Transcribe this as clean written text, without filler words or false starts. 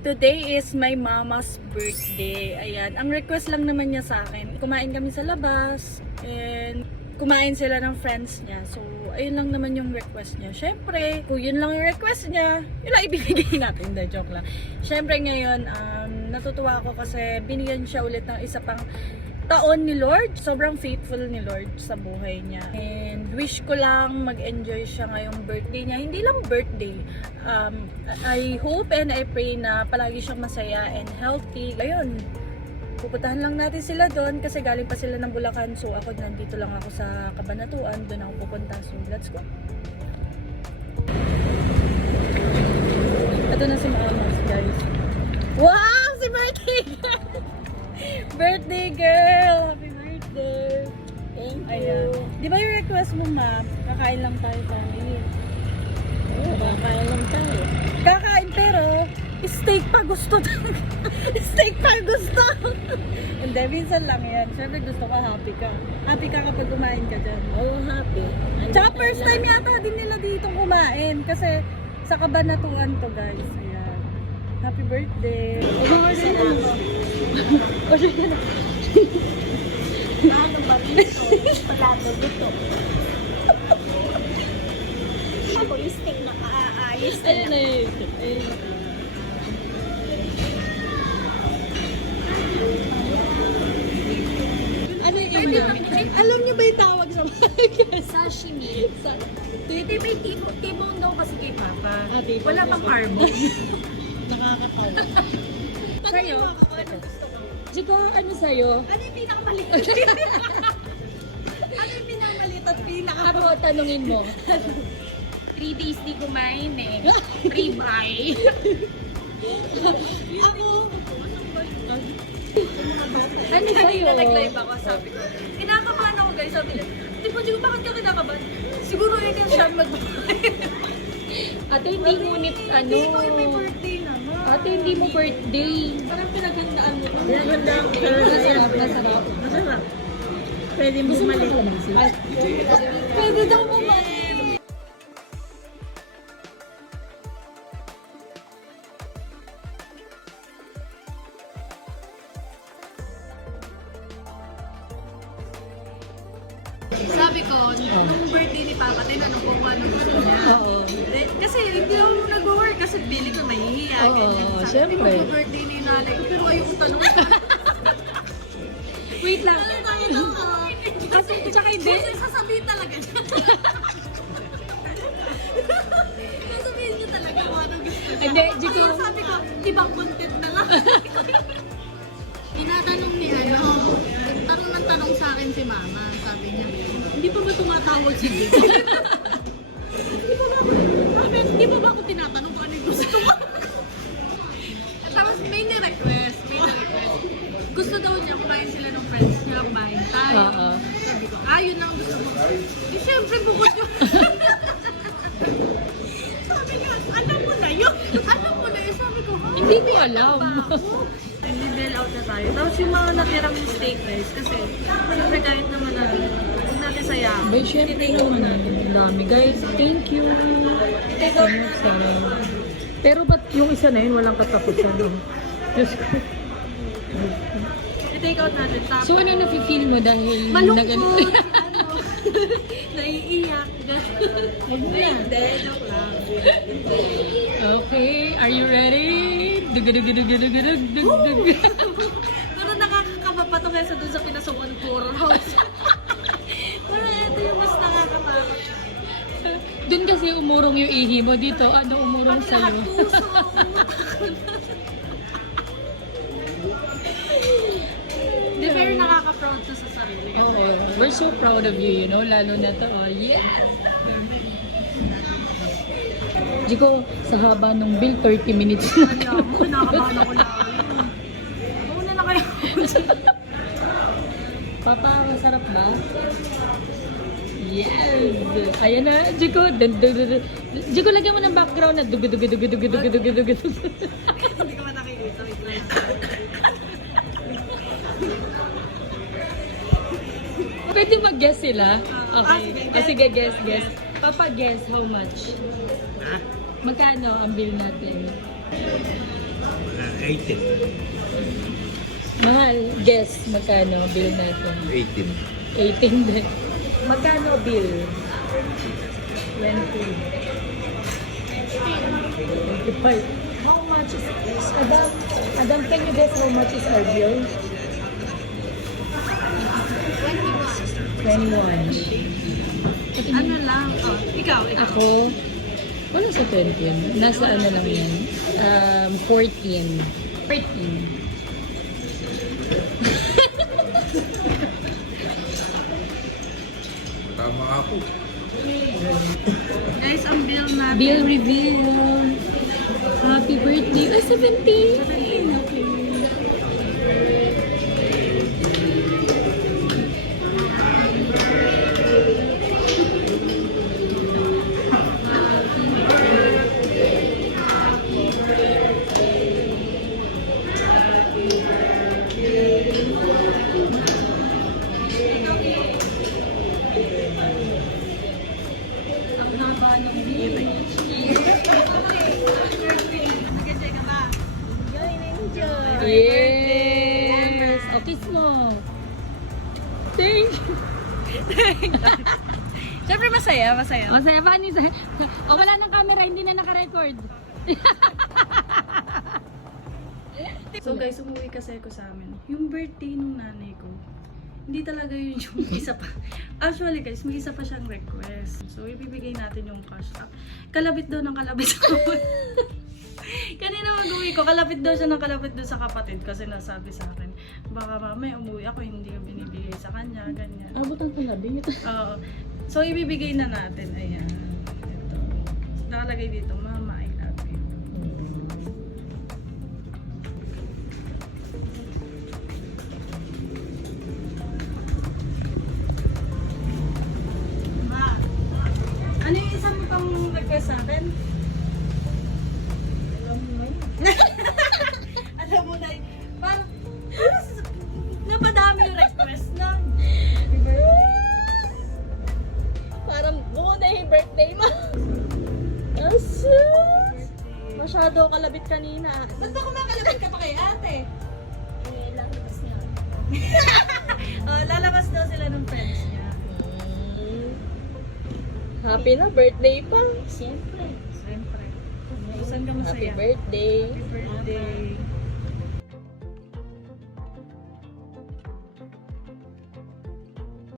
Today is my mama's birthday. Ayan, ang request lang naman niya sa akin, kumain kami sa labas and kumain sila ng friends niya. So, ayun lang naman yung request niya. Syempre, kung yun lang yung request niya, yun lang ibibigay natin. Hindi, joke lang. Syempre ngayon, natutuwa ako kasi binigyan siya ulit ng isa pang taon ni Lord. Sobrang faithful ni Lord sa buhay niya. And wish ko lang mag-enjoy siya ngayong birthday niya. Hindi lang birthday. I hope and I pray na palagi siyang masaya and healthy. Ayun, pupuntahan lang natin sila doon kasi galing pa sila ng Bulacan. So ako nandito lang ako sa Cabanatuan. Doon ako pupunta. So let's go. Ito na si Mama, guys. Wow! Si birthday girl! Birthday girl! Happy birthday! Thank you. Ayan. Di ba yung request mo, ma'am? Kakain lang tayo family. Oo, kakain lang tayo. Kakain pero steak pa gusto. Steak pa gusto. Hindi, minsan lang yan. Siyempre gusto ka, happy ka. Happy ka kapag kumain ka dyan. Oo, happy. Tsaka first time yata din nila dito kumain. Kasi sa Cabanatuan to, guys. Ayan. Happy birthday. Ano ba dito? Palado dito. Ako yung steak na kaayos na lang. Ano yung alam niyo ba yung tawag sa mga Sashimi. Hindi ba yung timon daw kasi kay Papa? Timon. Wala pang carbon. Nakakatawa. Sa'yo? Jiko, ano sa'yo? Ano yung pinakamaliit? Ano yung pinakamaliit at Ako, tanungin mo. 3 days di kumain eh. Ribeye. Ako, Ano sa'yo? nag-live ako, sabi ko. Kinakabahan ako guys, sabi niya. Di ba bakit ka kinakabahan? Siguro yun yung siya mag-birthday. Ate, hindi ngunit ano. Hindi ko yung may birthday naman. Ate, hindi mo birthday. Parang pinaghandaan mo. Pinaghandaan ko. Masarap, masarap. Masarap. Pwede mo bumalik. Pwede daw bumalik. Sabi ko, nung birthday ni Papa, tinanong ko kung ano gusto niya. Oo. Kasi hindi ako nag-work kasi feeling ko mahihiya. Oo, ganyan. Sabi syempre. ko, birthday ni nanay ko, pero ayoko tanong. Wait lang. Kasi, tsaka hindi. Kasi sasabihin talaga niya. Sasabihin niya talaga kung ano gusto niya. Hindi, Jiko. Kaya sabi ko, ibang content na lang. Tinatanong ni tanong ng tanong sa akin si Mama. Sabi niya, hindi pa ba tumatawag si Jiko? Di ba ba ako tinatanong kung ano yung gusto mo? Tapos may ni-request. Gusto daw niya kumain sila ng friends niya, kumain tayo. Oo. Sabi ko, yun lang gusto mo. Eh, syempre bukod yun. Sabi ko, alam mo na yun. Sabi ko, Hindi ko alam. Nag-level out na tayo. Tapos yung mga natirang steak guys, kasi syempre kahit naman natin, huwag natin sayang. Bay, syempre naman natin. Ang dami. Guys, thank you. Take out Sarap. Pero ba't yung isa na yun walang katapusan? Diyos ko. I-take out natin. Tapos, So ano nafe-feel mo dahil malungkot. Naiiyak. Huwag mo na. Hindi, joke lang. Okay, are you ready? Dug-dug-dug-dug-dug-dug-dug. Pero nakakakaba pa ito kaysa doon sa pinasukan horror house. Pero ito yung mas nakakatakot. Doon kasi umurong yung ihi mo. Dito, ano umurong Pag lahat sa'yo? puso. Hindi, pero nakaka-proud to sa sarili. Oo, we're so proud of you, you know, lalo na to. Oh, yeah! Jiko, sa haba ng bill, 30 minutes na. Kaya mo, kinakabahan ako na. Mauna na kayo. Papa, masarap ba? Yes! Ayan na, Jiko. Jiko, lagyan mo ng background na dug-dug-dug-dug-dug-dug-dug-dug. Hindi ko ba nakikita? Wait lang. Pwede mag-guess sila? sige, Okay. Sige, guess. Papa, guess how much? Magkano ang bill natin? 18. Mahal, guess, magkano bill natin? 18. 18 din. Magkano bill? 20. 25. How much is this? Adam, Adam, can you guess how much is our bill? 21. Ano lang, ikaw. Ako, wala sa 20 yan. Nasa ano lang yan? 14. 14. Tama ako. Guys, ang bill natin. Bill reveal. Happy birthday. Ay, 17. Okay. Ang haba ng bill. Yes! O, kiss mo. Thank you. Siyempre masaya. Masaya pa ni O, wala ng camera, hindi na naka-record. So guys, umuwi kasi ako sa amin. Yung birthday ng nanay ko, hindi talaga yun yung isa pa. Actually guys, may isa pa siyang request. So ibibigay natin yung cash app. Kalabit daw ng kalabit ako. Kanina mag-uwi ko, kalapit daw siya ng kalapit doon sa kapatid kasi nasabi sa akin, baka mamaya umuwi ako, hindi ko binibigay sa kanya, ganyan. Abot ang kalabit. Oo. So ibibigay na natin, ayan. Ito. Nakalagay dito, Mama, I love you. Ma, ano yung isang pang request sa akin? Alam mo na yun. Parang, napadami yung request na. Parang buo na yung birthday mo. Asus! Masyado kalabit kanina. Ba't ba kumakalabit ka pa kay ate? Lalabas niya. Oh, lalabas daw sila ng friends niya. Happy na birthday pa. Siyempre. Siyempre. Saan ka masaya? Happy birthday. Happy birthday.